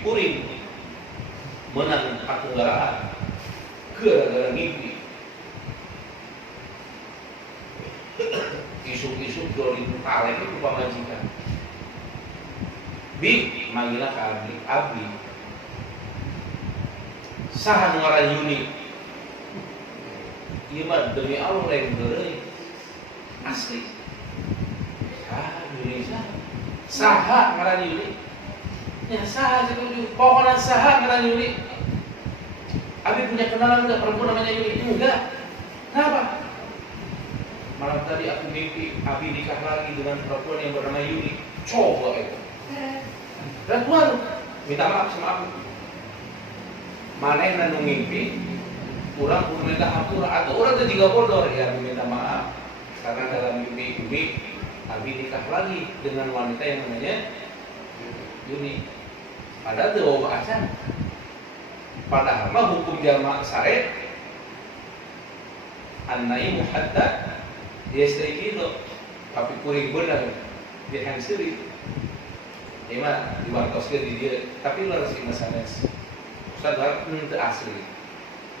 mimpi kuring menang Patunggalaan gara-gara mimpi. Isuk-isuk doli talek itu pamajikan. Bi, manggilna ka abdi. Saha nu ngaran Yuni? Ieu mah demi Allah lain deui. Asli. Yuni saha ngaran Yuni? Ya saha itu pokoknya saha ngaran Yuni. Abi punya kenalan enggak perempuan namanya Yuni? Enggak. Kenapa? Malam tadi aku mimpi Abi nikah lagi dengan perempuan yang bernama Yuni. Coba itu. Dan Tuhan minta maaf sama aku. Mana yang mimpi, kurang minta ampun atau orang itu juga bodoh ya minta maaf karena dalam mimpi ini Abi nikah lagi dengan wanita yang namanya Yuni. Padahal itu bawa acan. Padahal mah hukum jamaah syariat an-naimu hatta yastayqidu, tapi kuring benar dia hansiri. Emang diwartoskeun di dia, tapi lu harus ingat sanes. Ustaz itu asli.